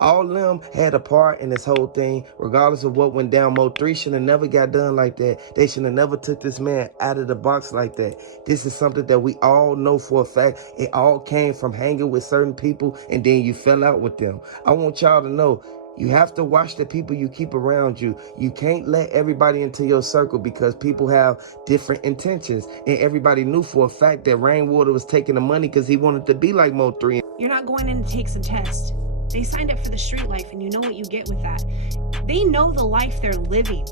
All of them had a part in this whole thing, regardless of what went down. Mo3 should have never got done like that. They should have never took this man out of the box like that. This is something that we all know for a fact. It all came from hanging with certain people, and then you fell out with them. I want y'all to know, you have to watch the people you keep around you. You can't let everybody into your circle because people have different intentions. And everybody knew for a fact that Rainwater was taking the money because he wanted to be like Mo3. You're not going in to take some tests. They signed up for the street life, and you know what you get with that. They know the life they're living.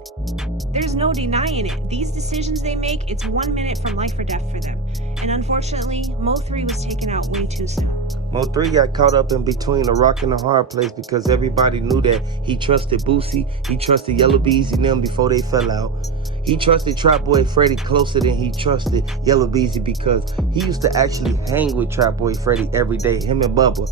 There's no denying it. These decisions they make, it's 1 minute from life or death for them. And unfortunately, Mo3 was taken out way too soon. Mo3 got caught up in between a rock and a hard place because everybody knew that he trusted Boosie, he trusted Yella, Beezy and them before they fell out. He trusted Trapboy Freddy closer than he trusted Yella, Beezy because he used to actually hang with Trapboy Freddy every day, him and Bubba.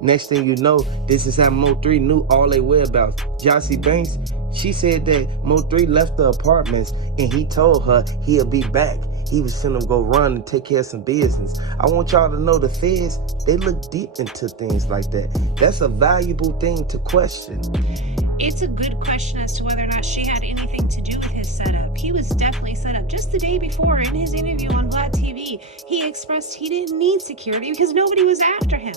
Next thing you know, this is how Mo3 knew all their whereabouts. Jossie Banks, she said that Mo3 left the apartments and he told her he'll be back. He was finna go run and take care of some business. I want y'all to know the feds, they look deep into things like that. That's a valuable thing to question. It's a good question as to whether or not she had anything to do with his setup. He was definitely set up. Just the day before, in his interview on Vlad TV, he expressed he didn't need security because nobody was after him.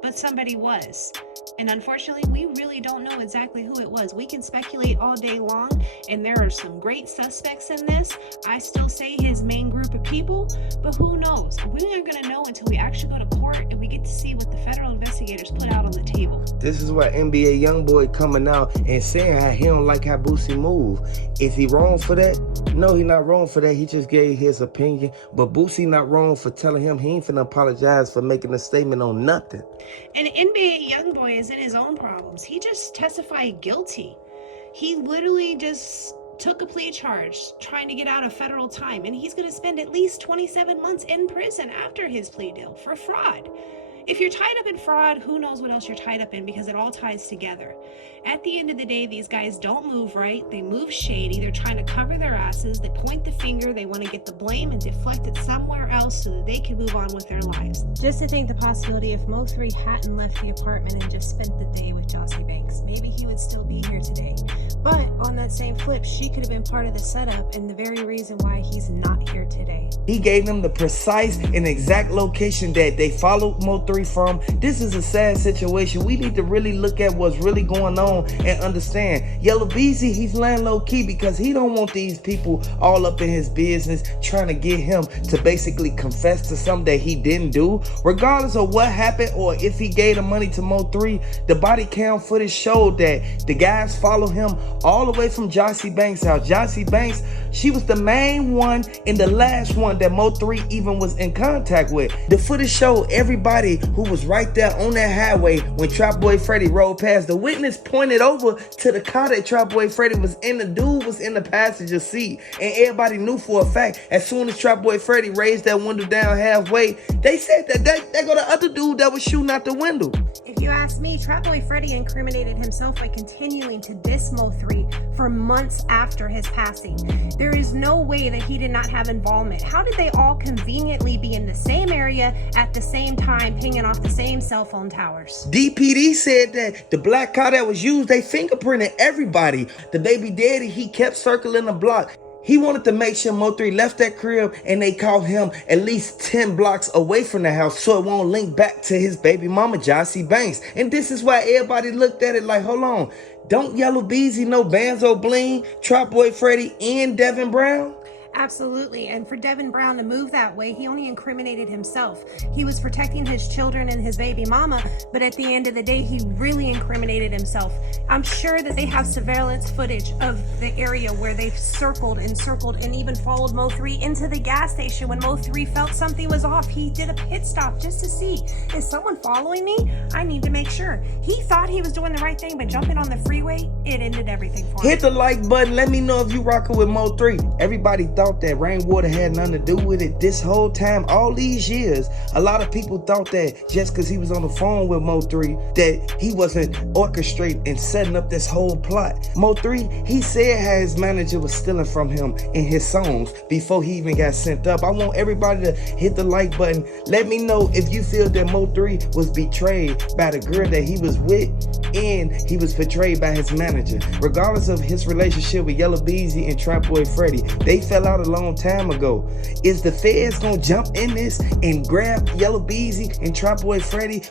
But somebody was. And unfortunately, we really don't know exactly who it was. We can speculate all day long, and there are some great suspects in this. I still say his main group of people, but who knows? We aren't going to know until we actually go to court and we get to see what the federal investigators put out on the table. This is why NBA YoungBoy coming out and saying how he don't like how Boosie move. Is he wrong for that? No, he not wrong for that. He just gave his opinion. But Boosie not wrong for telling him he ain't finna apologize for making a statement on nothing. And NBA YoungBoy is in his own problems. He just testified guilty. He literally just took a plea charge trying to get out of federal time, and he's going to spend at least 27 months in prison after his plea deal for fraud. If you're tied up in fraud, who knows what else you're tied up in, because it all ties together. At the end of the day, these guys don't move right. They move shady. They're trying to cover their asses. They point the finger. They want to get the blame and deflect it somewhere else so that they can move on with their lives. Just to think the possibility if Mo3 hadn't left the apartment and just spent the day with Jossie Banks, maybe he would still be here today. But on that same flip, she could have been part of the setup and the very reason why he's not here today. He gave them the precise and exact location that they followed Mo3 from. This is a sad situation. We need to really look at what's really going on and understand. Yella Beezy, he's laying low key because he don't want these people all up in his business trying to get him to basically confess to something that he didn't do. Regardless of what happened or if he gave the money to Mo3, the body cam footage showed that the guys followed him all the way from Jossie Banks' house. Jossie Banks, she was the main one and the last one that Mo3 even was in contact with. The footage showed everybody who was right there on that highway when Trapboy Freddy rode past. The witness pointed over to the car that Trapboy Freddy was in. The dude was in the passenger seat, and everybody knew for a fact as soon as Trapboy Freddy raised that window down halfway, they said that they go the other dude that was shooting out the window. If you ask me, Trapboy Freddy incriminated himself by continuing to diss Mo3 for months after his passing. There is no way that he did not have involvement. How did they all conveniently be in the same area at the same time, pinging off the same cell phone towers? DPD said that the black car that was used, they fingerprinted everybody. The baby daddy, he kept circling the block. He wanted to make sure Mo3 left that crib and they caught him at least 10 blocks away from the house so it won't link back to his baby mama, Jossie Banks. And this is why everybody looked at it like, hold on, don't Yella Beezy know Banzo Bling, Trapboy Freddy, and Devin Brown? Absolutely, and for Devin Brown to move that way, he only incriminated himself. He was protecting his children and his baby mama, but at the end of the day, he really incriminated himself. I'm sure that they have surveillance footage of the area where they've circled and even followed Mo3 into the gas station. When Mo3 felt something was off, he did a pit stop just to see, is someone following me? I need to make sure. He thought he was doing the right thing, but jumping on the freeway, it ended everything for him. Hit the like button. Let me know if you rocking with Mo3. Everybody thought that Rainwater had nothing to do with it this whole time, all these years. A lot of people thought that just because he was on the phone with Mo3 that he wasn't orchestrating and setting up this whole plot. Mo3, he said how his manager was stealing from him in his songs before he even got sent up. I want everybody to hit the like button. Let me know if you feel that Mo3 was betrayed by the girl that he was with, and he was portrayed by his manager. Regardless of his relationship with Yella Beezy and Trapboy Freddy, they fell out a long time ago. Is the feds gonna jump in this and grab Yella Beezy and Trapboy Freddy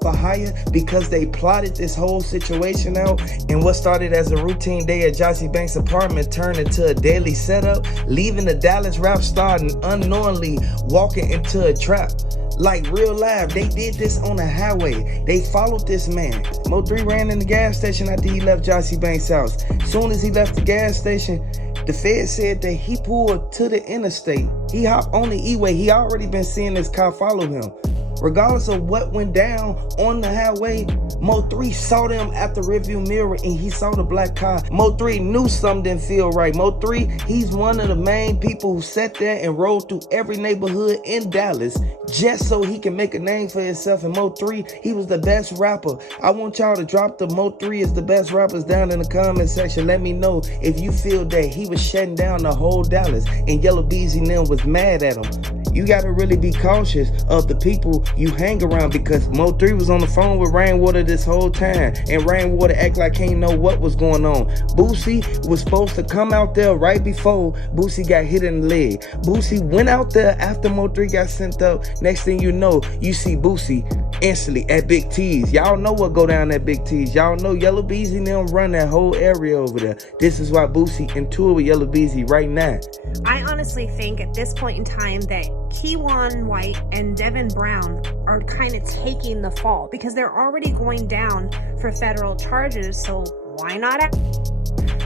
for hire because they plotted this whole situation out? And what started as a routine day at Jossie Banks' apartment turned into a daily setup, leaving the Dallas rap star and unknowingly walking into a trap. Like real life, they did this on the highway. They followed this man. Mo3 ran in the gas station after he left Jossie Banks' house. Soon as he left the gas station, the Fed said that he pulled to the interstate. He hopped on the E-way. He already been seeing this car follow him. Regardless of what went down on the highway, Mo3 saw them at the rearview mirror and he saw the black car. Mo3 knew something didn't feel right. Mo3, he's one of the main people who sat there and rode through every neighborhood in Dallas just so he can make a name for himself. And Mo3, he was the best rapper. I want y'all to drop the Mo3 is the best rappers down in the comment section. Let me know if you feel that he was shutting down the whole Dallas and Yella Beezy and them was mad at him. You gotta really be cautious of the people you hang around, because Mo3 was on the phone with Rainwater this whole time, and Rainwater act like he ain't know what was going on. Boosie was supposed to come out there right before Boosie got hit in the leg. Boosie went out there after Mo3 got sent up. Next thing you know, you see Boosie instantly at Big T's. Y'all know what go down at Big T's. Y'all know Yella Beezy and them run that whole area over there. This is why Boosie in tour with Yella Beezy right now. I honestly think at this point in time that Keywan White and Devin Brown are kind of taking the fall because they're already going down for federal charges, so why not act?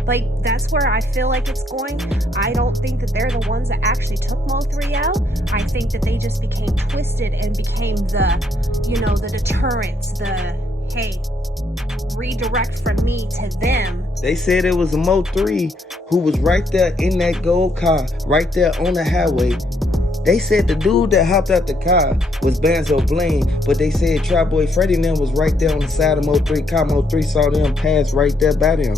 Like, that's where I feel like it's going. I don't think that they're the ones that actually took Mo3 out. I think that they just became twisted and became the, you know, the deterrence, the, hey, redirect from me to them. They said it was a Mo3 who was right there in that gold car, right there on the highway. They said the dude that hopped out the car was Benzo Bling, but they said Trapboy Freddy and them was right there on the side of Mo3 car. Mo3 saw them pass right there by them.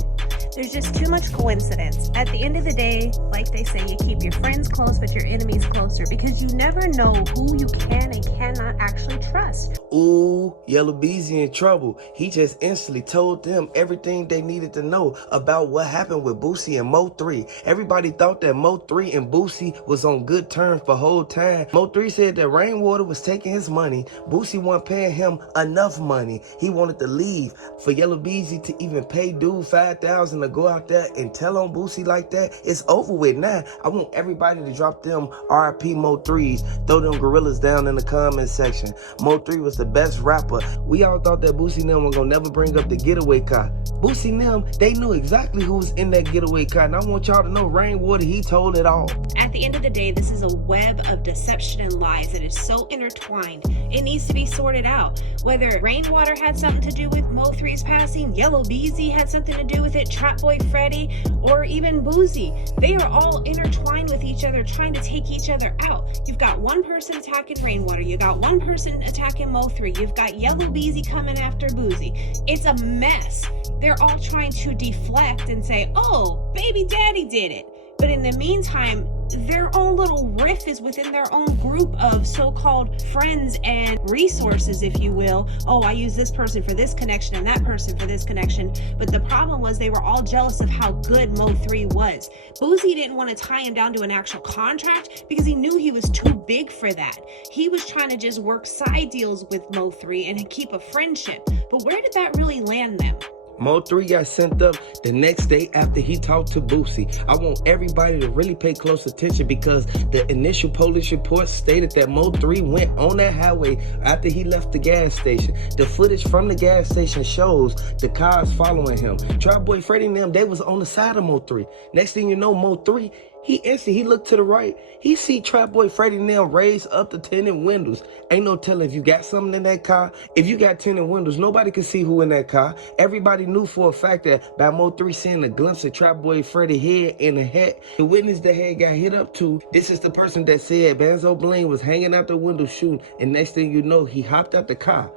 There's just too much coincidence. At the end of the day, like they say, you keep your friends close but your enemies closer, because you never know who you can and cannot actually trust. Ooh, Yella Beezy in trouble. He just instantly told them everything they needed to know about what happened with Boosie and Mo3. Everybody thought that Mo3 and Boosie was on good terms the whole time. Mo3 said that Rainwater was taking his money. Boosie wasn't paying him enough money. He wanted to leave. For Yella Beezy to even pay dude $5,000 to go out there and tell on Boosie like that, it's over with now. I want everybody to drop them RIP Mo3s. Throw them gorillas down in the comment section. Mo3 was the best rapper. We all thought that Boosie and them were gonna never bring up the getaway car. Boosie and them, they knew exactly who was in that getaway car. And I want y'all to know Rainwater, he told it all. At the end of the day, this is a web of deception and lies that is so intertwined. It needs to be sorted out. Whether Rainwater had something to do with Mo3's passing, Yella Beezy had something to do with it, Trapboy Freddy, or even Boozy. They are all intertwined with each other, trying to take each other out. You've got one person attacking Rainwater. You got one person attacking Mo3. You've got Yella Beezy coming after Boozy. It's a mess. They're all trying to deflect and say, oh, baby daddy did it. But in the meantime, their own little riff is within their own group of so-called friends and resources, if you will. Oh, I use this person for this connection and that person for this connection. But the problem was they were all jealous of how good Mo3 was. Boozy didn't want to tie him down to an actual contract because he knew he was too big for that. He was trying to just work side deals with Mo3 and keep a friendship. But where did that really land them? Mo3 got sent up the next day after he talked to Boosie. I want everybody to really pay close attention because the initial police report stated that Mo3 went on that highway after he left the gas station. The footage from the gas station shows the cars following him. Trapboy Freddy and them, they was on the side of Mo3. Next thing you know, Mo3, he looked to the right. He see Trapboy Freddy and them raise up the tinted windows. Ain't no telling if you got something in that car. If you got tinted windows, nobody could see who in that car. Everybody knew for a fact that by Mo3 seeing a glimpse of Trapboy Freddy head in the hat, the witness the head got hit up to, this is the person that said Benzo Bling was hanging out the window shooting, and next thing you know, he hopped out the car.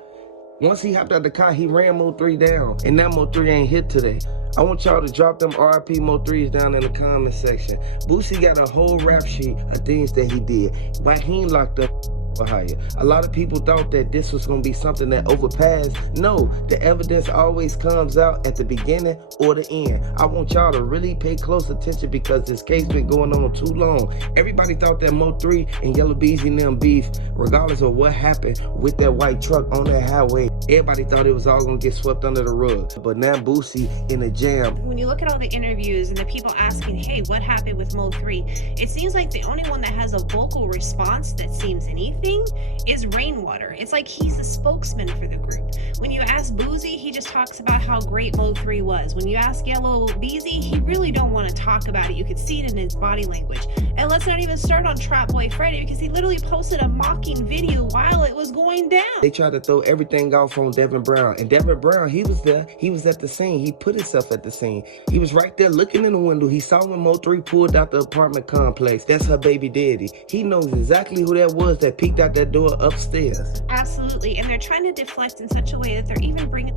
Once he hopped out the car, he ran Mo3 down, and now Mo3 ain't hit today. I want y'all to drop them RIP Mo3s down in the comment section. Boosie got a whole rap sheet of things that he did. Why he ain't locked up? for hire. A lot of people thought that this was going to be something that overpassed. No, the evidence always comes out at the beginning or the end. I want y'all to really pay close attention because this case been going on too long. Everybody thought that Mo3 and Yella Beezy and them beef, regardless of what happened with that white truck on that highway. Everybody thought it was all going to get swept under the rug. But now Boosie in a jam. When you look at all the interviews and the people asking, hey, what happened with Mo3? It seems like the only one that has a vocal response that seems anything is Rainwater. It's like he's the spokesman for the group. When you ask Boozy, he just talks about how great Mo3 was. When you ask Yellow Beezy, he really don't want to talk about it. You could see it in his body language. And let's not even start on Trapboy Freddy because he literally posted a mocking video while it was going down. They tried to throw everything off on Devin Brown. And Devin Brown, he was there. He was at the scene. He put himself at the scene. He was right there looking in the window. He saw when Mo3 pulled out the apartment complex. That's her baby daddy. He knows exactly who that was that peeked out that door upstairs. Absolutely. And they're trying to deflect in such a way that they're even bringing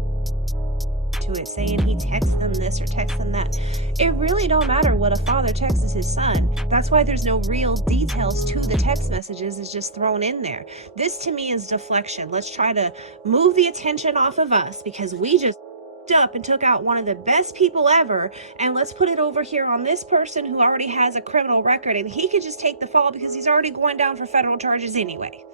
to it, saying he texts them this or texts them that. It really don't matter what a father texts his son. That's why there's no real details to the text messages. It's just thrown in there. This to me is deflection. Let's try to move the attention off of us because we just up and took out one of the best people ever, and let's put it over here on this person who already has a criminal record, and he could just take the fall because he's already going down for federal charges anyway.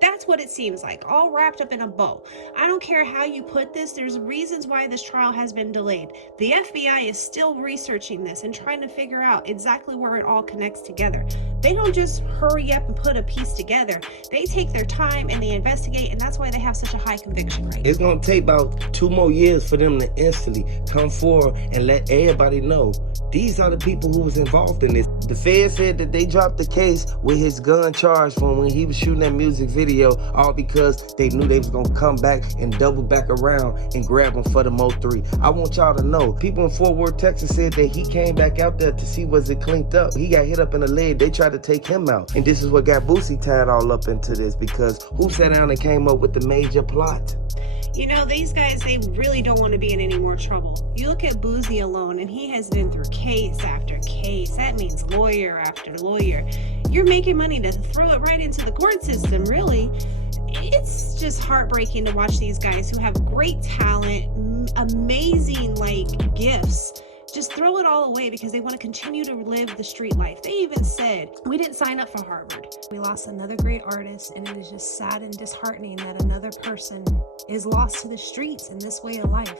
That's what it seems like, all wrapped up in a bow. I don't care how you put this, there's reasons why this trial has been delayed. The FBI is still researching this and trying to figure out exactly where it all connects together. They don't just hurry up and put a piece together. They take their time and they investigate, and that's why they have such a high conviction rate. It's going to take about 2 more years for them to instantly come forward and let everybody know these are the people who was involved in this. The Fed said that they dropped the case with his gun charge from when he was shooting that music video, all because they knew they was going to come back and double back around and grab him for the Mo3. I want y'all to know, people in Fort Worth, Texas said that he came back out there to see was it cleaned up. He got hit up in the leg. They tried to take him out. And this is what got Boosie tied all up into this, because who sat down and came up with the major plot? You know, these guys, they really don't want to be in any more trouble. You look at Boozy alone, and he has been through case after case. That means lawyer after lawyer. You're making money to throw it right into the court system, really. It's just heartbreaking to watch these guys who have great talent, amazing, gifts, just throw it all away because they want to continue to live the street life. They even said, we didn't sign up for Harvard. We lost another great artist, and it is just sad and disheartening that another person is lost to the streets in this way of life,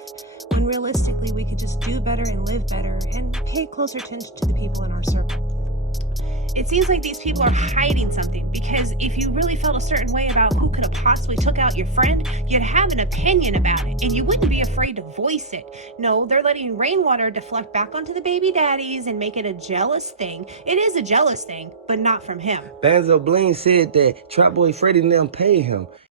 when realistically we could just do better and live better and pay closer attention to the people in our circle. It seems like these people are hiding something, because if you really felt a certain way about who could have possibly took out your friend, you'd have an opinion about it, and you wouldn't be afraid to voice it. No, they're letting Rainwater deflect back onto the baby daddies and make it a jealous thing. It is a jealous thing, but not from him. Banzo Bling said that Trapboy Freddy and them paid him.